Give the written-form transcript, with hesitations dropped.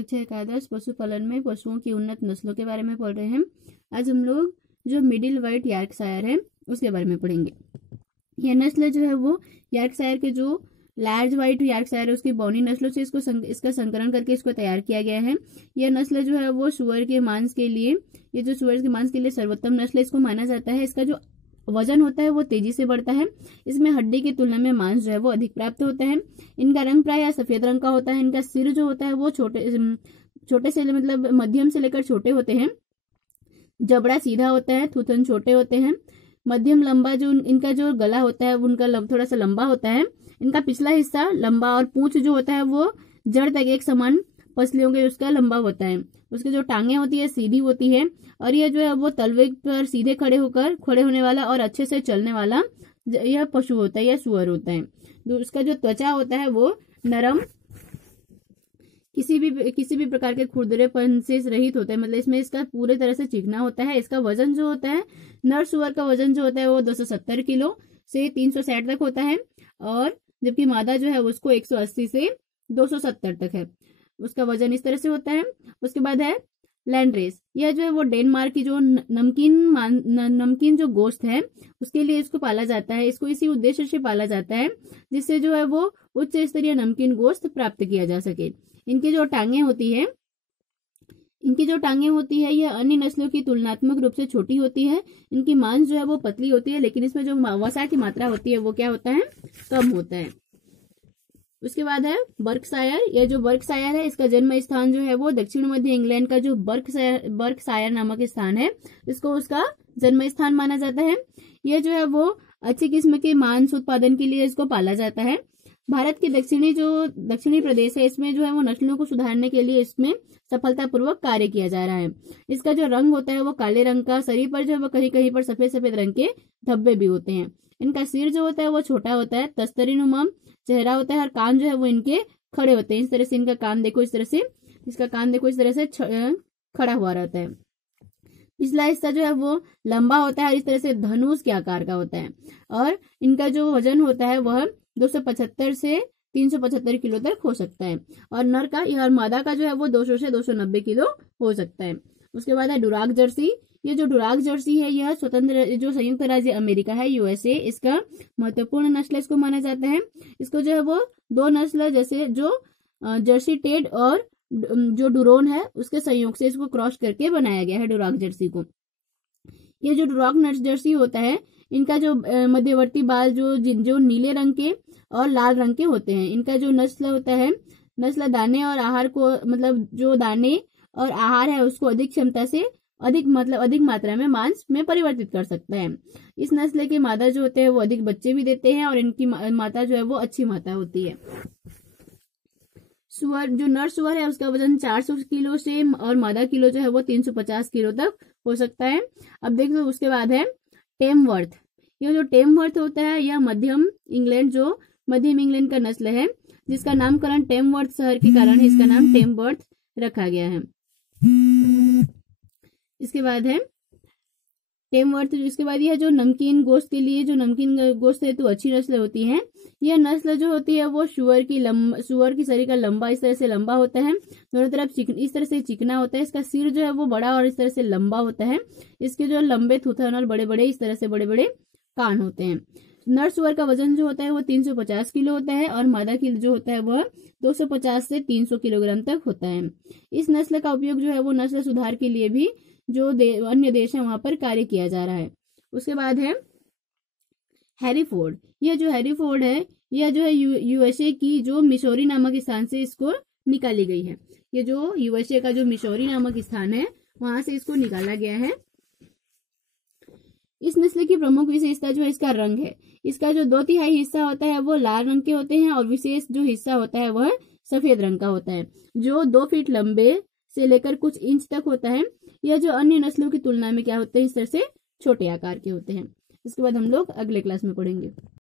कक्षा एकादश पशुपालन में पशुओं की उन्नत नस्लों के बारे में पढ़ रहे हैं। आज हम लोग जो मिडिल व्हाइट यॉर्कशायर है उसके बारे में पढ़ेंगे। यह नस्ल जो है वो यॉर्कशायर के जो लार्ज व्हाइट यॉर्कशायर है उसकी बौनी नस्लों से इसका संकरण करके इसको तैयार किया गया है। यह नस्ल जो है वो सुअर के मांस के लिए सर्वोत्तम नस्ल इसको माना जाता है। इसका जो वजन होता है वो तेजी से बढ़ता है। इसमें हड्डी की तुलना में मांस जो है वो अधिक प्राप्त होता है। इनका रंग प्राय सफेद रंग का होता है। इनका सिर जो होता है वो छोटे से मतलब मध्यम से लेकर छोटे होते हैं। जबड़ा सीधा होता है, थूथन छोटे होते हैं। मध्यम लंबा जो इनका जो गला होता है उनका थोड़ा सा लंबा होता है। इनका पिछला हिस्सा लंबा और पूंछ जो होता है वो जड़ तक एक समान पसलियों के उसका लंबा होता है। उसकी जो टांगे होती है सीधी होती है और यह जो है वो तलवे पर सीधे खड़े होने वाला और अच्छे से चलने वाला यह पशु होता है, यह सुअर होता है। उसका जो त्वचा होता है वो नरम, किसी भी प्रकार के खुरदरेपन से रहित होता है। मतलब इसमें इसका पूरे तरह से चिकना होता है। इसका वजन जो होता है, नर सुअर का वजन जो होता है वो 270 किलो से 360 तक होता है और जबकि मादा जो है उसको 180 से 270 तक है। उसका वजन इस तरह से होता है। उसके बाद है लैंड्रेस। यह जो है वो डेनमार्क की जो नमकीन जो गोश्त है उसके लिए इसको पाला जाता है। इसको इसी उद्देश्य से पाला जाता है जिससे जो है वो उच्च स्तरीय नमकीन गोश्त प्राप्त किया जा सके। इनकी जो टांगे होती है यह अन्य नस्लों की तुलनात्मक रूप से छोटी होती है। इनकी मांस जो है वो पतली होती है, लेकिन इसमें जो वसा की मात्रा होती है वो क्या होता है, कम होता है। उसके बाद है बर्कशायर। यह जो बर्कशायर है इसका जन्म स्थान जो है वो दक्षिण मध्य इंग्लैंड का जो बर्कशायर नामक स्थान है इसको उसका जन्म स्थान माना जाता है। यह जो है वो अच्छी किस्म के मांस उत्पादन के लिए इसको पाला जाता है। भारत के दक्षिणी प्रदेश है इसमें जो है वो नस्लों को सुधारने के लिए इसमें सफलतापूर्वक कार्य किया जा रहा है। इसका जो रंग होता है वो काले रंग का, शरीर पर जो है वो कहीं कहीं पर सफेद सफेद रंग के धब्बे भी होते हैं। इनका सिर जो होता है वो छोटा होता है, तस्तरीनुमा चेहरा होता है और कान जो है वो इनके खड़े होते हैं। इस तरह से इनका कान देखो, इसका कान देखो, इस तरह से खड़ा हुआ रहता है। पिछला हिस्सा जो है वो लंबा होता है और इस तरह से धनुष के आकार का होता है और इनका जो वजन होता है वह 275 से 375 किलो तक हो सकता है और नर का और मादा का जो है वो 200 से 290 किलो हो सकता है। उसके बाद है डुराक जर्सी। ये जो डुराक जर्सी है यह जो संयुक्त राज्य अमेरिका है, यूएसए, इसका महत्वपूर्ण नस्ल इसको माना जाता है। इसको जो है वो दो नस्ल जैसे जो जर्सी टेड और जो डुरोन है उसके संयोग से इसको क्रॉस करके बनाया गया है डुराक जर्सी को। ये जो डुराक जर्सी होता है इनका जो मध्यवर्ती बाल जो नीले रंग के और लाल रंग के होते हैं। इनका जो नस्ल होता है, नस्ल दाने और आहार को मतलब जो दाने और आहार है उसको अधिक क्षमता से अधिक मात्रा में मांस में परिवर्तित कर सकता है। इस नस्ल के मादा जो होते हैं वो अधिक बच्चे भी देते हैं और इनकी माता जो है वो अच्छी माता होती है। जो नर सुअर है उसका वजन 400 किलो से और मादा किलो जो है वो 350 किलो तक हो सकता है। अब देख लो उसके बाद है टेमवर्थ। ये जो टेमवर्थ होता है यह मध्यम इंग्लैंड का नस्ल है जिसका नामकरण टेमवर्थ शहर के कारण इसका नाम टेमवर्थ रखा गया है। इसके बाद है टेमवर्थ। इसके बाद यह जो नमकीन गोश्त के लिए जो नमकीन गोश्त है तो अच्छी नस्ल होती है। यह नस्ल जो होती है वो सुअर की शरीर का लंबा इस तरह से लंबा होता है, दोनों तरफ इस तरह से चिकना होता है। इसका सिर जो है वो बड़ा और इस तरह से लंबा होता है। इसके जो लंबे थूथन और बड़े बड़े इस तरह से बड़े बड़े कान होते हैं। नर सुअर का वजन जो होता है वो 350 किलो होता है और मादा की जो होता है वह 250 से 300 किलोग्राम तक होता है। इस नस्ल का उपयोग जो है वो नस्ल सुधार के लिए भी जो अन्य देश है वहां पर कार्य किया जा रहा है। उसके बाद है हैरीफोर्ड। यह जो हैरीफोर्ड है यह जो है यूएसए की जो मिसौरी नामक स्थान से इसको निकाली गई है। ये जो यूएसए का जो मिसौरी नामक स्थान है वहां से इसको निकाला गया है। इस नस्ल की प्रमुख विशेषता जो है इसका रंग है। इसका जो 2/3 हिस्सा होता है वो लाल रंग के होते हैं और विशेष जो हिस्सा होता है वह सफेद रंग का होता है जो 2 फीट लंबे से लेकर कुछ इंच तक होता है। यह जो अन्य नस्लों की तुलना में क्या होते हैं, इस तरह से छोटे आकार के होते हैं। इसके बाद हम लोग अगले क्लास में पढ़ेंगे।